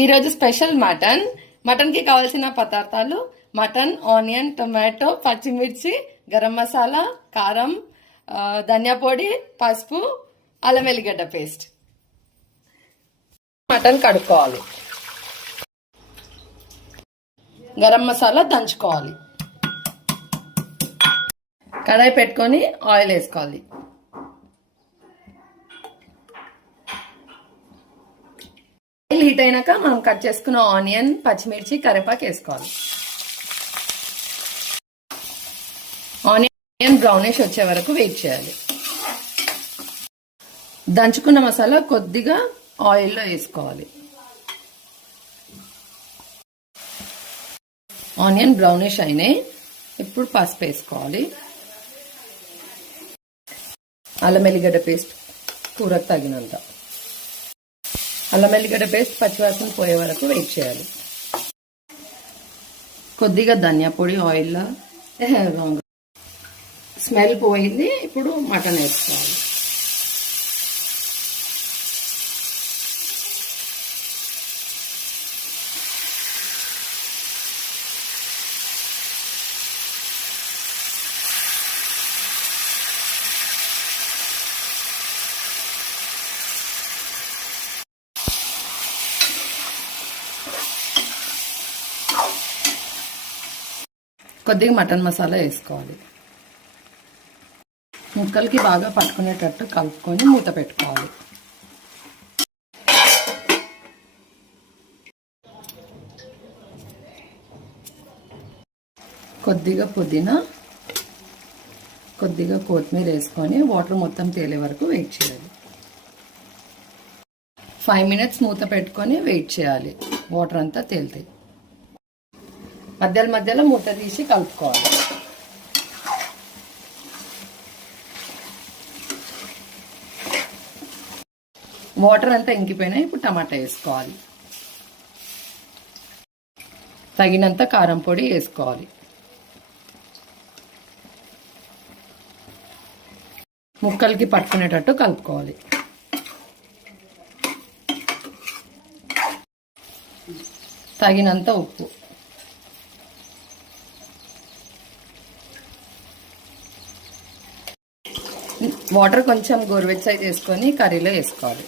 ఈరోజు special mutton కి కావాల్సిన పదార్థాలు మటన్, ఆనియన్, టొమాటో, పచ్చిమిర్చి, గరం మసాలా, కారం, ధనియా పొడి, పసుపు, అల్లం వెల్లిగడ్డ పేస్ట్. మటన్ కడుక్కోవాలి, గరం మసాలా దంచుకోవాలి, కడాయి పెట్టుకొని ఆయిల్ వేసుకోవాలి. హీట్ అయినాక మనం కట్ చేసుకున్న ఆనియన్, పచ్చిమిర్చి, కరివేపాకు వేసుకోవాలి. ఆనియన్ బ్రౌనిష్ వచ్చే వరకు వెయిట్ చేయాలి. దంచుకున్న మసాలా కొద్దిగా ఆయిల్లో వేసుకోవాలి. ఆనియన్ బ్రౌనిష్ అయినాయి, ఇప్పుడు పసుపు వేసుకోవాలి. అల్లం వెల్లిగడ్డ పేస్ట్ కూరకు తగినంత. అల్లం వెల్లిగడ్డ పేస్ట్ పచ్చివాసన పోయే వరకు వెయిట్ చేయాలి. కొద్దిగా ధనియా పొడి ఆయిల్లో స్మెల్ పోయింది. ఇప్పుడు మటన్ వేసుకోవాలి. కొద్దిగా మటన్ మసాలా వేసుకోవాలి. ముక్కలకి బాగా పట్టుకునేటట్టు కలుపుకొని మూత పెట్టుకోవాలి. కొద్దిగా పుదీనా, కొద్దిగా కొత్తిమీర వేసుకొని వాటర్ మొత్తం తేలే వరకు వెయిట్ చేయాలి. 5 minutes మూత పెట్టుకొని వెయిట్ చేయాలి. వాటర్ అంతా తేలుతాయి. మధ్యలో మూత తీసి కలుపుకోవాలి. వాటర్ అంతా ఇంకిపోయినాయి. ఇప్పుడు టమాటా వేసుకోవాలి. తగినంత కారం పొడి వేసుకోవాలి. ముక్కలకి పట్టుకునేటట్టు కలుపుకోవాలి. తగినంత ఉప్పు. వాటర్ కొంచెం గోరువెచ్చగా చేసుకొని కర్రీలో వేసుకోవాలి.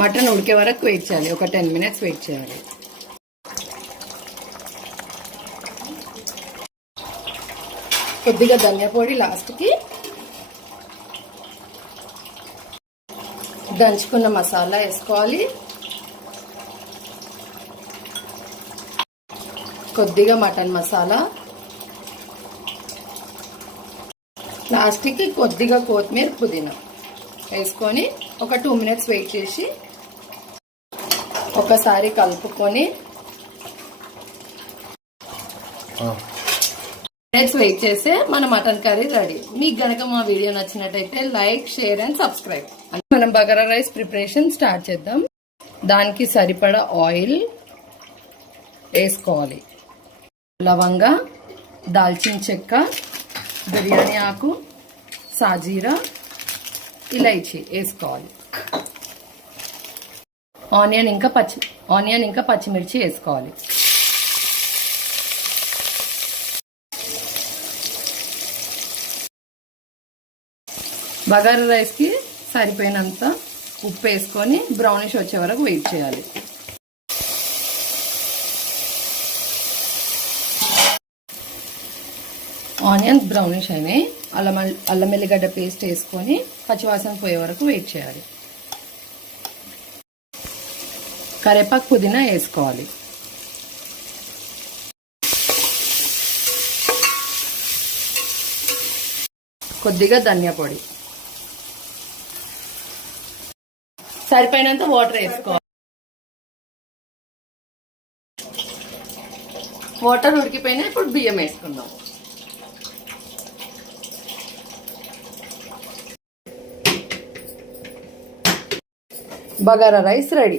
మటన్ ఉడికే వరకు వెయిట్ చేయాలి. ఒక 10 minutes వెయిట్ చేయాలి. కొద్దిగా ధనియా పొడి లాస్ట్కి, దంచుకున్న మసాలా వేసుకోవాలి. కొద్దిగా మటన్ మసాలా, లాస్ట్కి కొద్దిగా కొత్తిమీర, పుదీనా వేసుకొని ఒక 2 minutes వెయిట్ చేసి ఒకసారి కలుపుకొని మినిట్స్ వెయిట్ చేస్తే మన మటన్ కర్రీ రెడీ. మీకు గనక మా వీడియో నచ్చినట్టయితే లైక్, షేర్ అండ్ సబ్స్క్రైబ్. మనం బగారా రైస్ ప్రిపరేషన్ స్టార్ట్ చేద్దాం. దానికి సరిపడా ఆయిల్ వేసుకోవాలి. లవంగా, దాల్చిన చెక్క, బిర్యానీ ఆకు, సాజీరా, ఇలైచి వేసుకోవాలి. ఆనియన్ ఇంకా పచ్చిమిర్చి వేసుకోవాలి. బగారా రైస్కి సరిపోయినంత ఉప్పు వేసుకొని బ్రౌనిష్ వచ్చే వరకు వెయిట్ చేయాలి. ఆనియన్స్ బ్రౌనిష్ అయినాయి. అల్లం వెల్లిగడ్డ పేస్ట్ వేసుకొని పచ్చివాసన పోయే వరకు వెయిట్ చేయాలి. కరివేపాకు, పుదీనా వేసుకోవాలి. కొద్దిగా ధనియా పొడి, సరిపోయినంత వాటర్ వేసుకోవాలి. వాటర్ ఉడికిపోయినా ఇప్పుడు బియ్యం వేసుకుందాం. Bagara rice ready.